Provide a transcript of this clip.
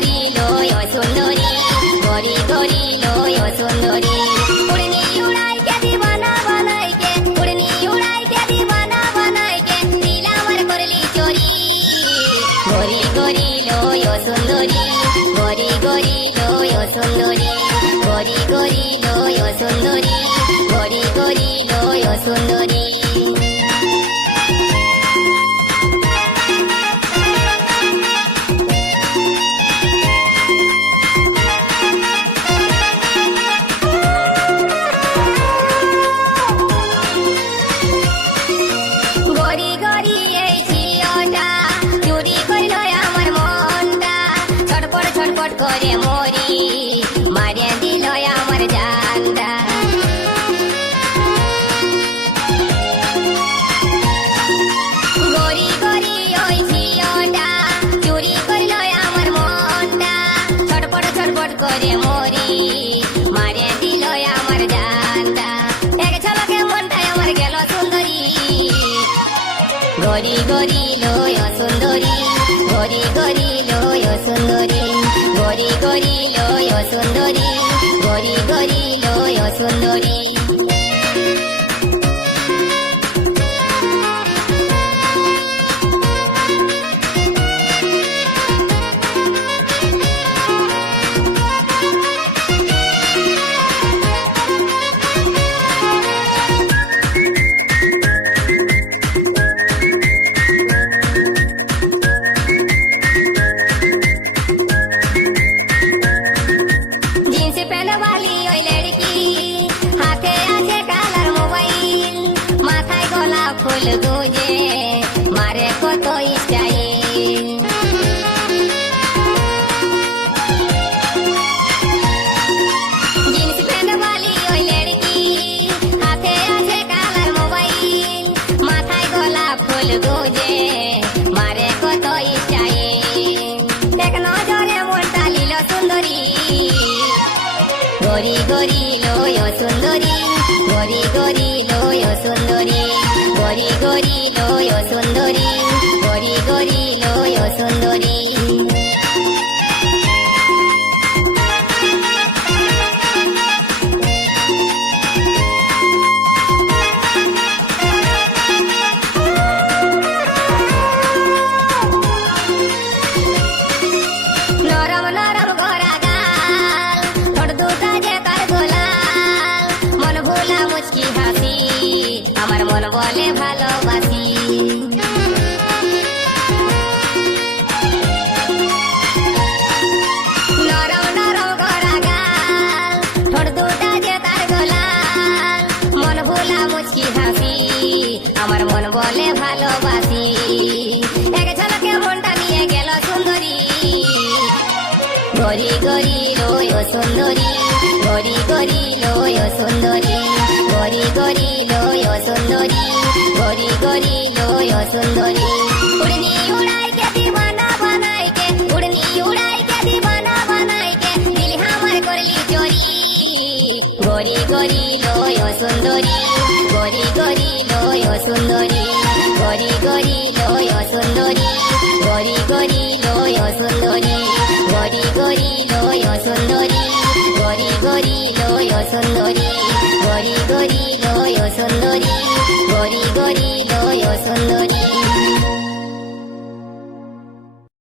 গরিল সুন্দরী গরি গরিল সুন্দরী উড়নি উড়াই কে দিবানা বানাই কে উড়নি উড়াই কে দিবানা বানাই কে দিল আমার করলি চোরি গরি গরিল সুন্দরী গরি গরিল সুন্দরী গরি গরিল সুন্দরী গরি গরিল সুন্দরী করে মরি মারে দিল আমার জানটা গরি গরি ওই ঝিওটা চুরি করল আমার মনটা ছটপট ছটপট করে মরি মারে দিল আমার জানটা এক ঝলকে মনটাই আমার গেল সুন্দরী গরি গরি লয় সুন্দরী গরি গরি লয় সুন্দরী গরি গরি লয় সুন্দরী গরি গরি লয় সুন্দরী ফুল গুজে মারে কত স্টাইল জিন্স প্যান্ট वाली ওই লড়কি হাতে আছে কালার মোবাইল মাথায় গলা ফুল গুজে মারে কত স্টাইল এক নজরে মনটা লীল সুন্দরী গরি গরি লয় সুন্দরী গরি গরি লয় সুন্দরী গরি গরি লয় সুন্দরী গরি গরি লয় সুন্দরী নরম নরম গড়া গাল ঠোঁট দুটা যে কার গোলাল মন ভোলা মুচকি হাসি আমার মন বলে ভালোবাসি নরম নরম গড়া গাল ঠোঁট দুটা যে তার গোলাল মন ভোলা মুচকি হাসি আমার মন বলে ভালোবাসি এক ঝলকে মনটা নিয়ে গেল সুন্দরী গরি গরি লয় সুন্দরী গরি গরি লয় সুন্দরী গরি গরি লয় সুন্দরী গরি গরি লয় সুন্দরী উড়নি উড়াই কে দিবানা বানাই কে উড়নি উড়াই কে দিবানা বানাই কে দিল আমার করলি চোরি গরি গরি লয় সুন্দরী গরি গরি লয় সুন্দরী গরি গরি লয় সুন্দরী গরি গরি লয় সুন্দরী গরি গরি লয় সুন্দরী গরি গরি লয় সুন্দরী গরি গরি লয় সুন্দরী গরি গরি লয় সুন্দরী